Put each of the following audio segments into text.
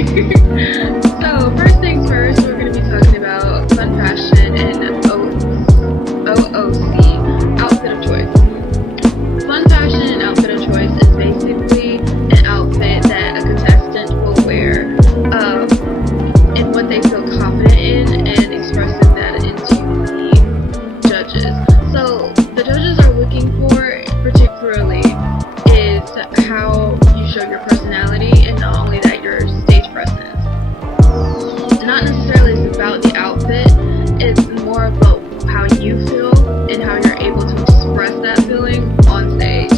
So first things first, we're going to be talking about fun fashion and OOC, outfit of choice. Fun fashion and outfit of choice is basically an outfit that a contestant will wear in what they feel confident in and expressing that into the judges. So the judges are looking for particularly is how you show your personality and not only that, your stage presence. Not necessarily it's about the outfit, it's more about how you feel and how you're able to express that feeling on stage.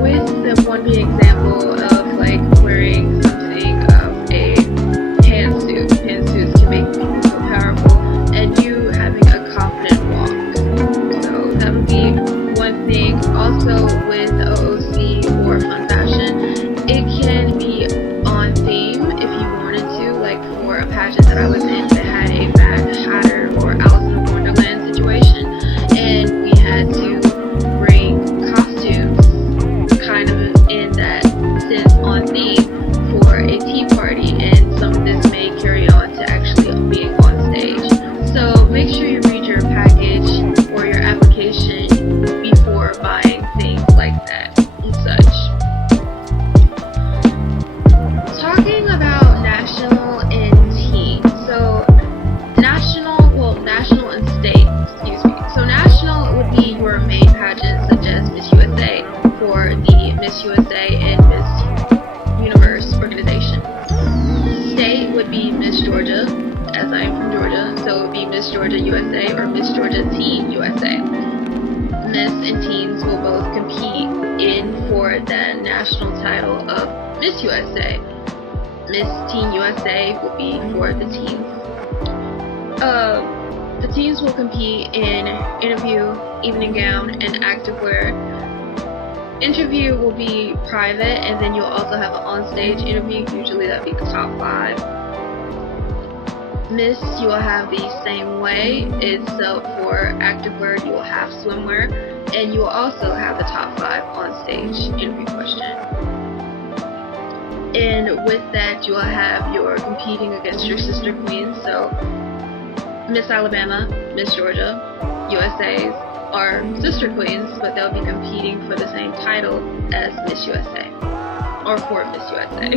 With the one being example of like wearing something a pantsuit. Pantsuits can make people feel powerful and you having a confident walk. So that would be one thing. Also with the OOC or fun fashion, it can be on theme if you wanted to, like for a pageant that I was in that had a Mad Hatter or Alice in Wonderland situation, and we had to bring costumes kind of in that sense on theme for a tea party, and some of this may carry on to actually being on stage. So make sure you read your package or your application before buying things like that and such. Talking about national and teen. So national and state, excuse me. So national would be your main pageants such as Miss USA for the Miss USA and Miss Universe organization. State would be Miss Georgia, as I am from Georgia, so it would be Miss Georgia USA or Miss Georgia Teen USA. Miss and teens will both compete in for the national title of Miss USA. Miss Teen USA will be for the teens. The teens will compete in interview, evening gown, and activewear. Interview will be private, and then you'll also have an on-stage interview. Usually that'll be the top 5. Miss, you will have the same way. So for activewear, you will have swimwear, and you will also have the top 5 on-stage interview question. And with that, you will have your competing against your sister queens. So Miss Alabama, Miss Georgia, USA's are sister queens, but they'll be competing for the same title as Miss USA, or for Miss USA.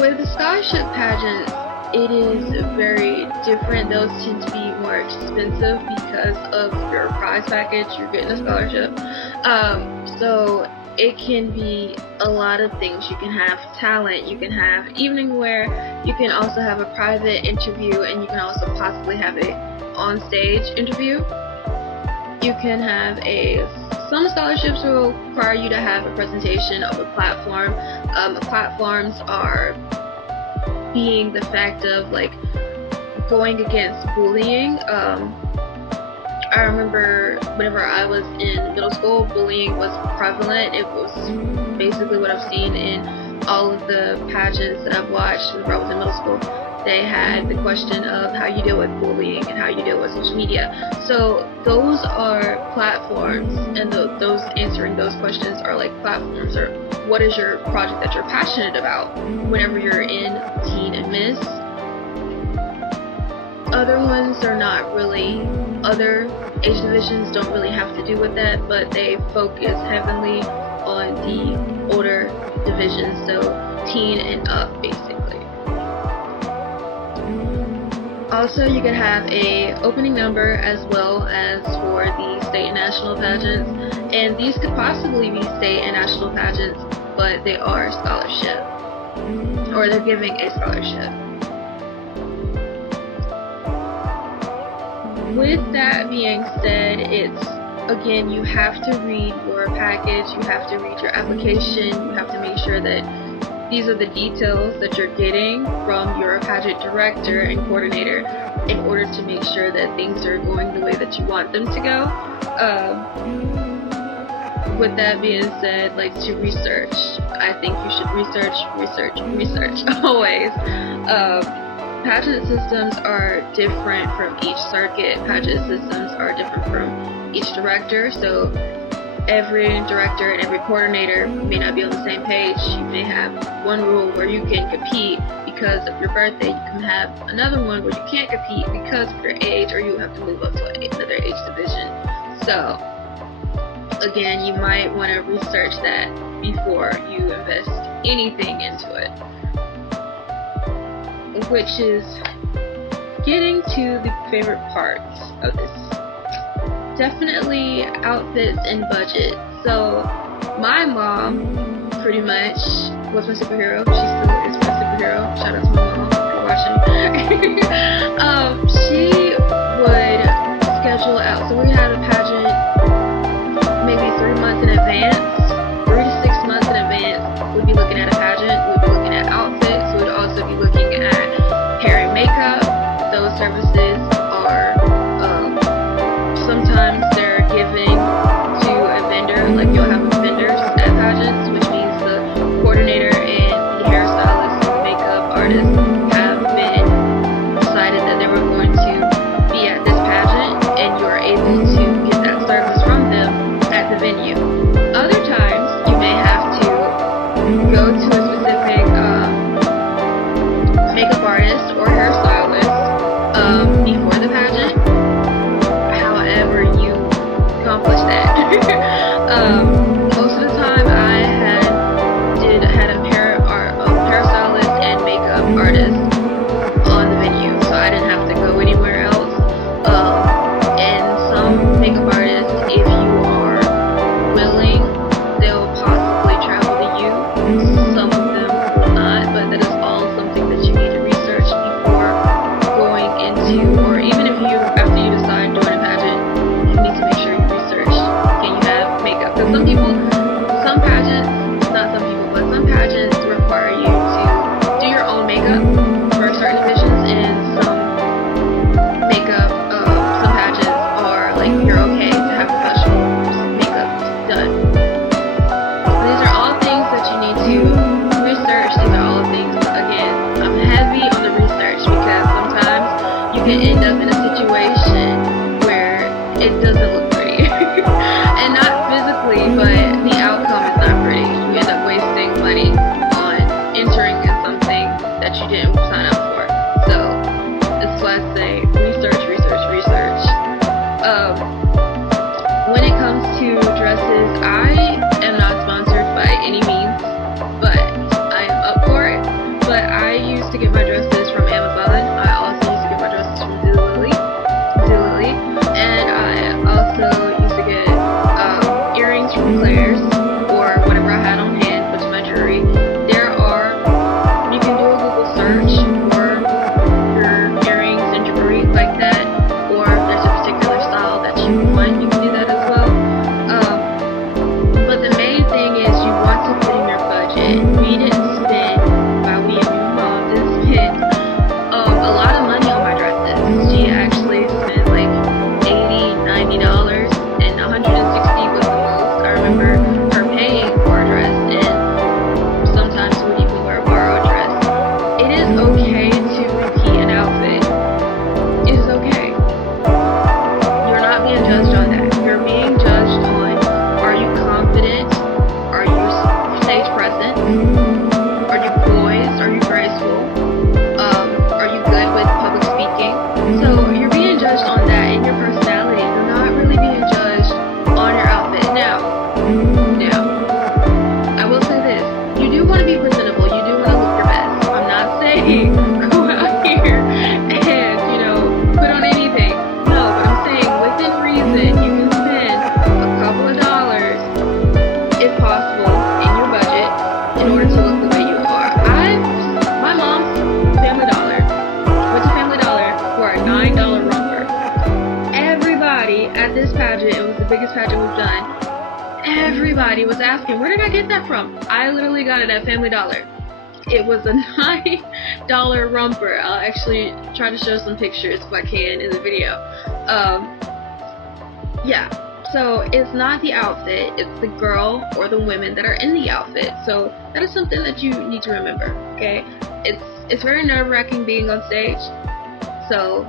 With the scholarship pageants, it is very different. Those tend to be more expensive because of your prize package. You're getting a scholarship. So it can be a lot of things. You can have talent, you can have evening wear, you can also have a private interview, and you can also possibly have a on-stage interview. You can have some scholarships will require you to have a presentation of a platform. Platforms are being the fact of like going against bullying. I remember whenever I was in middle school, bullying was prevalent. It was basically what I've seen in all of the pageants that I've watched whenever I was in middle school. They had the question of how you deal with bullying and how you deal with social media. So those are platforms, and those answering those questions are like platforms, or what is your project that you're passionate about whenever you're in teen and miss. Other ones are not really, other age divisions don't really have to do with that, but they focus heavily on the older divisions, so teen and up basically. Also, you can have a opening number as well as for the state and national pageants, and these could possibly be state and national pageants, but they are scholarship, or they're giving a scholarship. With that being said, it's, again, you have to read your package, you have to read your application, you have to make sure that these are the details that you're getting from your pageant director and coordinator in order to make sure that things are going the way that you want them to go. With that being said, like, to research, I think you should research always. Pageant systems are different from each circuit. Pageant systems are different from each director. So every director and every coordinator may not be on the same page. You may have one rule where you can compete because of your birthday. You can have another one where you can't compete because of your age, or you have to move up to another age division. So again, you might want to research that before you invest anything into it. Which is getting to the favorite parts of this. Definitely outfits and budget. So my mom pretty much was my superhero. She still is my superhero. Shout out to my mom if you're watching. She would schedule out. So we had a pageant maybe 3 months in advance, 3 to 6 months in advance. We'd be looking at a pageant. We'd be looking at outfits. We'd also be looking at hair and makeup. Those services are sometimes they're giving to a vendor. Like you'll have vendors at pageants, which means the coordinator and the hairstylist and the makeup artist have been decided that they were going to be at this pageant, and you're able to get that service from them at the venue. Other times you may have to go to a specific makeup artist or hairstylist before the pageant. However you accomplish that. Most of the time I had a hairstylist and makeup artist on the venue, so I didn't have to go anywhere else. And some makeup artists, if you are willing, they'll possibly travel to you. Some of them will not, but that is all something that you need to research before going into, or even if you, after you decide to join a pageant, you need to make sure you research, can you have makeup? Because some pageants require you to do your own makeup for certain divisions, and some pageants are like, you're okay to have professional makeup done. These are all things that you need to research. These are all things, again, I'm heavy on the research because sometimes you can end up in a situation where it doesn't look pretty. And not physically, but the outcome is not pretty. You end up wasting money on entering in something that you didn't sign up for. So that's why I say research. When it comes to dresses, I am not sponsored by any means, but I am up for it. But I used to get my dresses from Amazon. I also used to get my dresses from Zulily, and I also used to get earrings from Claire's, or whatever I had on hand, which is my jewelry. You can do a Google search for your earrings and jewelry like that, or if there's a particular style that you want, you can do that as well. But the main thing is you want to put in your budget. We didn't spend, me and my mom didn't spend a lot of money on my dresses. She actually spent like $80, $90, and $160 was the most. I remember her paying for a dress, and sometimes we would even wear a borrowed dress. It is okay to repeat an outfit. It is okay. You're not being judged on that. You're being judged on, are you confident? Are you stage present? Are you poised? Are you graceful? Are you good with public speaking? So you're being judged on that and your personality. You're not really being judged on your outfit. Now, I will say this. You do want to be presentable. You do want to look your best. I'm not saying go out here and, put on anything. No, but I'm saying within reason, you can spend a couple of dollars, if possible, in your budget in order to look the way you are. My mom's Family Dollar, went to Family Dollar for a $9 romper. Everybody at this pageant, it was the biggest pageant we've done, everybody was asking, where did I get that from? I literally got it at Family Dollar. It was a $9 romper. I'll actually try to show some pictures if I can in the video. So it's not the outfit, it's the girl or the women that are in the outfit. So that is something that you need to remember, okay? It's very nerve-wracking being on stage. So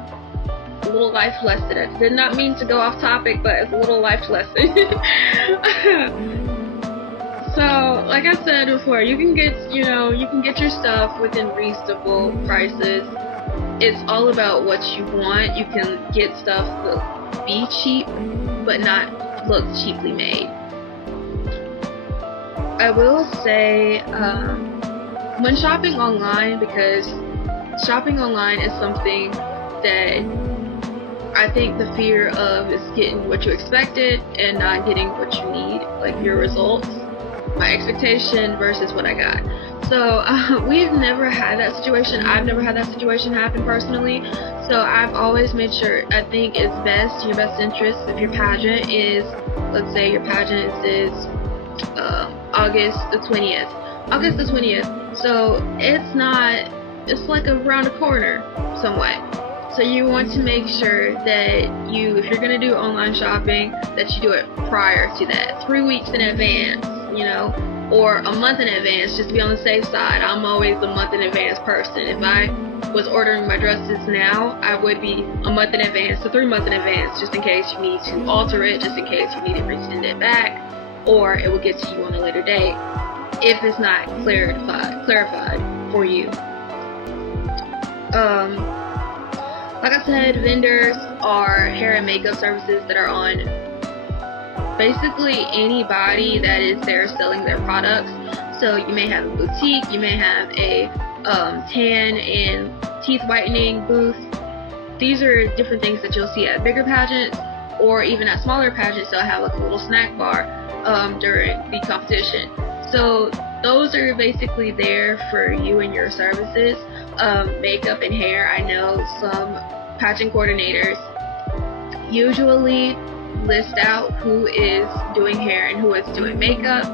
a little life lesson. I did not mean to go off topic, but it's a little life lesson. So, like I said before, you can get your stuff within reasonable prices. It's all about what you want. You can get stuff that be cheap, but not look cheaply made. I will say, when shopping online, because shopping online is something that I think the fear of is getting what you expected and not getting what you need, like your results, my expectation versus what I got. So we've never had that situation. I've never had that situation happen personally. So I've always made sure, I think it's best, your best interest, if your pageant is, let's say your pageant is August the 20th. So it's like around the corner somewhat. So you want to make sure that if you're going to do online shopping, that you do it prior to that, 3 weeks in advance, or a month in advance, just to be on the safe side. I'm always a month in advance person. If I was ordering my dresses now, I would be a month in advance to 3 months in advance, just in case you need to alter it, just in case you need to resend it back, or it will get to you on a later date if it's not clarified for you. Like I said, vendors are hair and makeup services that are on basically anybody that is there selling their products. So you may have a boutique, you may have a tan and teeth whitening booth. These are different things that you'll see at bigger pageants, or even at smaller pageants. They'll have like a little snack bar during the competition. So those are basically there for you and your services. Makeup and hair, I know some pageant coordinators usually list out who is doing hair and who is doing makeup,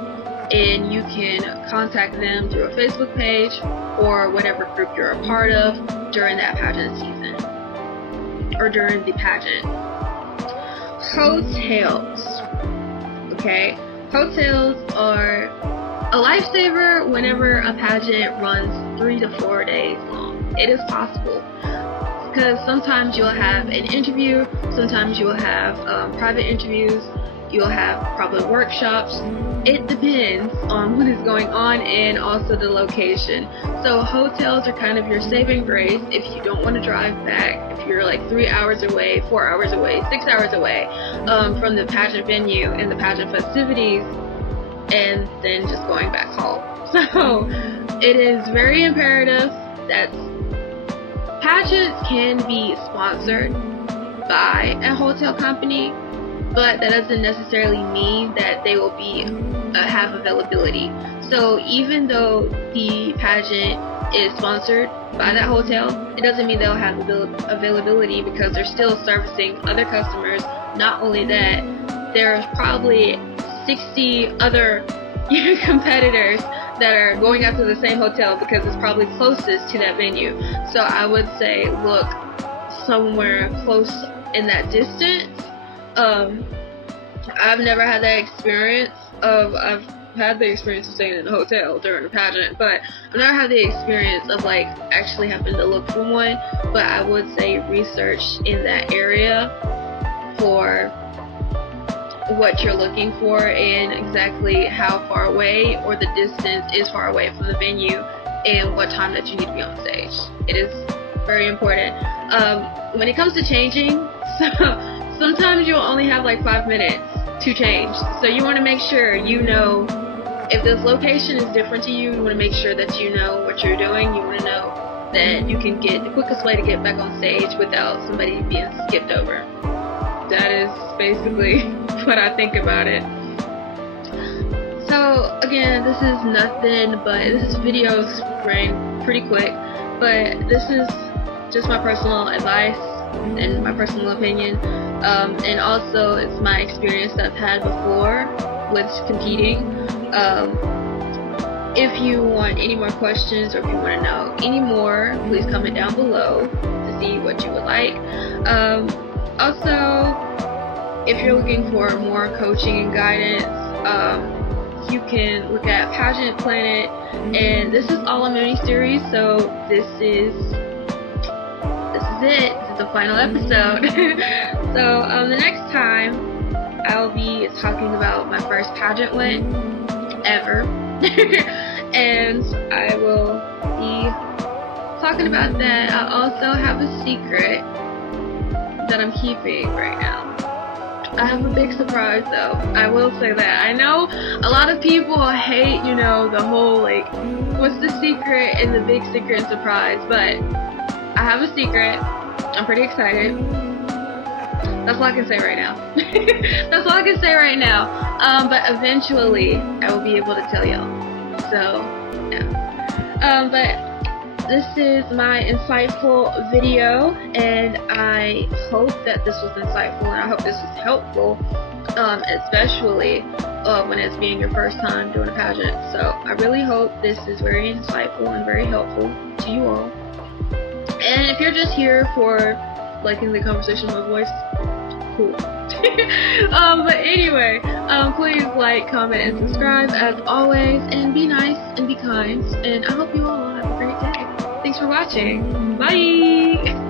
and you can contact them through a Facebook page or whatever group you're a part of during that pageant season or during the pageant. Hotels. Okay, hotels are a lifesaver whenever a pageant runs 3 to 4 days long. It is possible, because sometimes you'll have an interview, sometimes you'll have private interviews, you'll have probably workshops. It depends on what is going on and also the location. So hotels are kind of your saving grace if you don't want to drive back, if you're like 3 hours away, 4 hours away, 6 hours away from the pageant venue and the pageant festivities, and then just going back home. So it is very imperative that pageants can be sponsored by a hotel company, but that doesn't necessarily mean that they will be have availability. So even though the pageant is sponsored by that hotel, it doesn't mean they'll have availability, because they're still servicing other customers. Not only that, there's probably 60 other competitors that are going out to the same hotel because it's probably closest to that venue. So I would say look somewhere close in that distance. I've never had that experience I've had the experience of staying in a hotel during a pageant, but I've never had the experience of like actually having to look for one. But I would say research in that area for what you're looking for and exactly how far away or the distance is far away from the venue and what time that you need to be on stage. It is very important. When it comes to changing, sometimes you'll only have like 5 minutes to change. So you want to make sure you know if this location is different to you. You want to make sure that you know what you're doing. You want to know that you can get the quickest way to get back on stage without somebody being skipped over. That is basically what I think about it. So again, this is nothing but this video is pretty quick, but this is just my personal advice and my personal opinion, and also it's my experience that I've had before with competing. If you want any more questions or if you want to know any more, please comment down below to see what you would like. Also, if you're looking for more coaching and guidance, you can look at Pageant Planet, and this is all a mini series. So this is it. the final episode. So the next time I'll be talking about my first pageant win ever. And I will be talking about that. I also have a secret that I'm keeping right now. I have a big surprise though. I will say that. I know a lot of people hate, you know, the whole like, what's the secret and the big secret and surprise, but I have a secret. I'm pretty excited. That's all I can say right now. That's all I can say right now. But eventually I will be able to tell y'all. So, yeah. But this is my insightful video, and I hope that this was insightful, and I hope this was helpful, especially when it's being your first time doing a pageant. So I really hope this is very insightful and very helpful to you all. And if you're just here for liking the conversation of my voice, cool. But anyway, please like, comment, and subscribe as always, and be nice and be kind, and I hope you all have a great day. Thanks for watching. Bye!